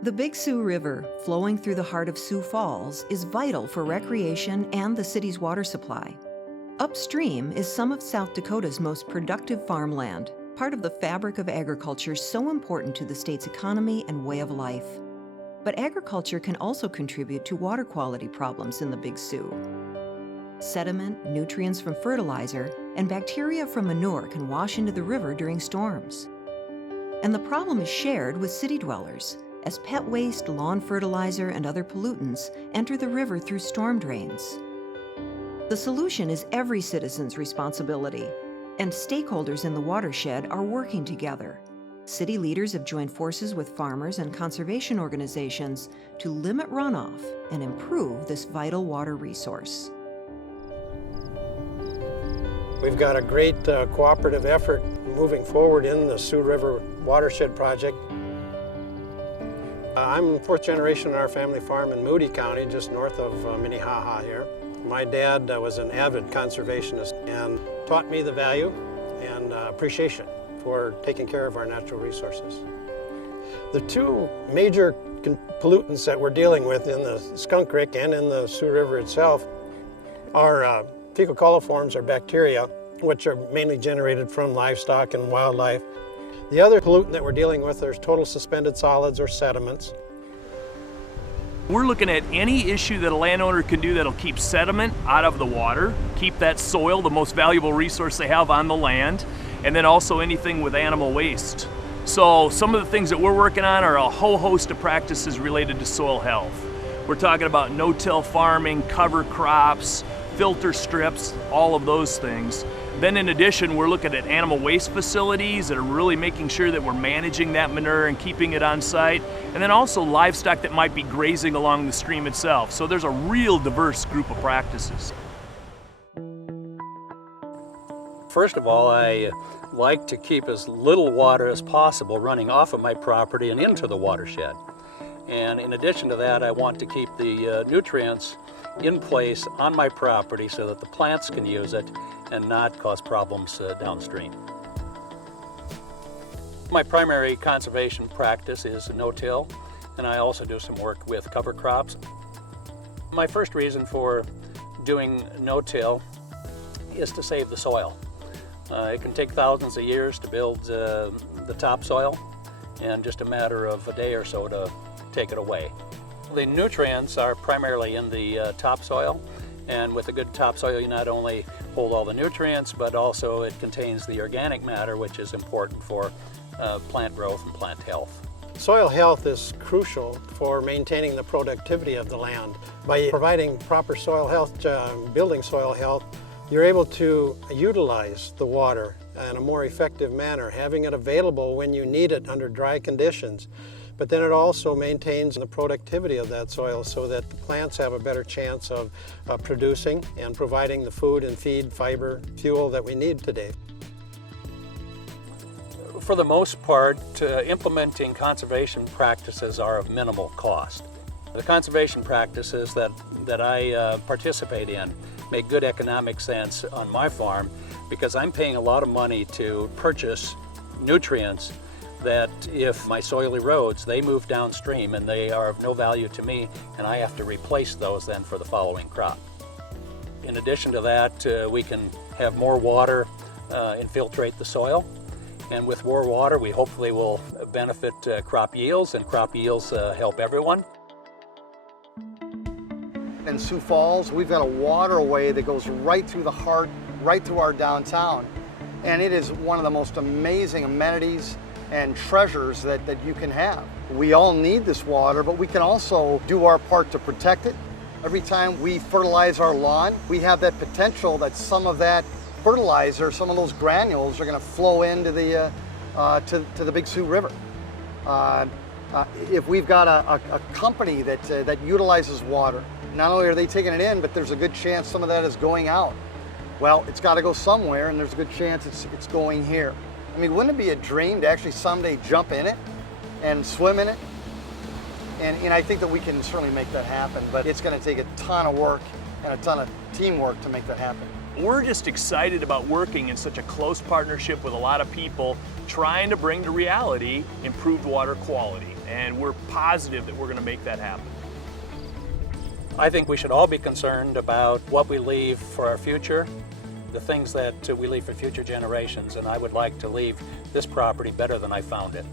The Big Sioux River, flowing through the heart of Sioux Falls, is vital for recreation and the city's water supply. Upstream is some of South Dakota's most productive farmland, part of the fabric of agriculture so important to the state's economy and way of life. But agriculture can also contribute to water quality problems in the Big Sioux. Sediment, nutrients from fertilizer, and bacteria from manure can wash into the river during storms. And the problem is shared with city dwellers, as pet waste, lawn fertilizer, and other pollutants enter the river through storm drains. The solution is every citizen's responsibility, and stakeholders in the watershed are working together. City leaders have joined forces with farmers and conservation organizations to limit runoff and improve this vital water resource. We've got a great cooperative effort moving forward in the Sioux River Watershed Project. I'm fourth generation on our family farm in Moody County, just north of Minnehaha here. My dad was an avid conservationist and taught me the value and appreciation for taking care of our natural resources. The two major pollutants that we're dealing with in the Skunk Creek and in the Sioux River itself are fecal coliforms, or bacteria, which are mainly generated from livestock and wildlife. The other pollutant that we're dealing with is total suspended solids, or sediments. We're looking at any issue that a landowner can do that'll keep sediment out of the water, keep that soil, the most valuable resource they have on the land, and then also anything with animal waste. So some of the things that we're working on are a whole host of practices related to soil health. We're talking about no-till farming, cover crops, filter strips, all of those things. Then in addition, we're looking at animal waste facilities that are really making sure that we're managing that manure and keeping it on site. And then also livestock that might be grazing along the stream itself. So there's a real diverse group of practices. First of all, I like to keep as little water as possible running off of my property and into the watershed. And in addition to that, I want to keep the nutrients in place on my property so that the plants can use it and not cause problems downstream. My primary conservation practice is no-till, and I also do some work with cover crops. My first reason for doing no-till is to save the soil. It can take thousands of years to build the topsoil, and just a matter of a day or so to take it away. The nutrients are primarily in the topsoil, and with a good topsoil you not only hold all the nutrients, but also it contains the organic matter, which is important for plant growth and plant health. Soil health is crucial for maintaining the productivity of the land. By providing proper soil health, building soil health, you're able to utilize the water in a more effective manner, having it available when you need it under dry conditions. But then it also maintains the productivity of that soil so that the plants have a better chance of producing and providing the food and feed, fiber, fuel that we need today. For the most part, implementing conservation practices are of minimal cost. The conservation practices that I participate in make good economic sense on my farm because I'm paying a lot of money to purchase nutrients that if my soil erodes, they move downstream and they are of no value to me, and I have to replace those then for the following crop. In addition to that, we can have more water infiltrate the soil, and with more water we hopefully will benefit crop yields, and crop yields help everyone. In Sioux Falls, we've got a waterway that goes right through the heart, right through our downtown, and it is one of the most amazing amenities and treasures that you can have. We all need this water, but we can also do our part to protect it. Every time we fertilize our lawn, we have that potential that some of that fertilizer, some of those granules are going to flow into the to the Big Sioux River. If we've got a company that utilizes water, not only are they taking it in, but there's a good chance some of that is going out. Well, it's got to go somewhere, and there's a good chance it's going here. I mean, wouldn't it be a dream to actually someday jump in it and swim in it? And I think that we can certainly make that happen, but it's going to take a ton of work and a ton of teamwork to make that happen. We're just excited about working in such a close partnership with a lot of people, trying to bring to reality improved water quality. And we're positive that we're going to make that happen. I think we should all be concerned about what we leave for our future, the things that we leave for future generations, and I would like to leave this property better than I found it.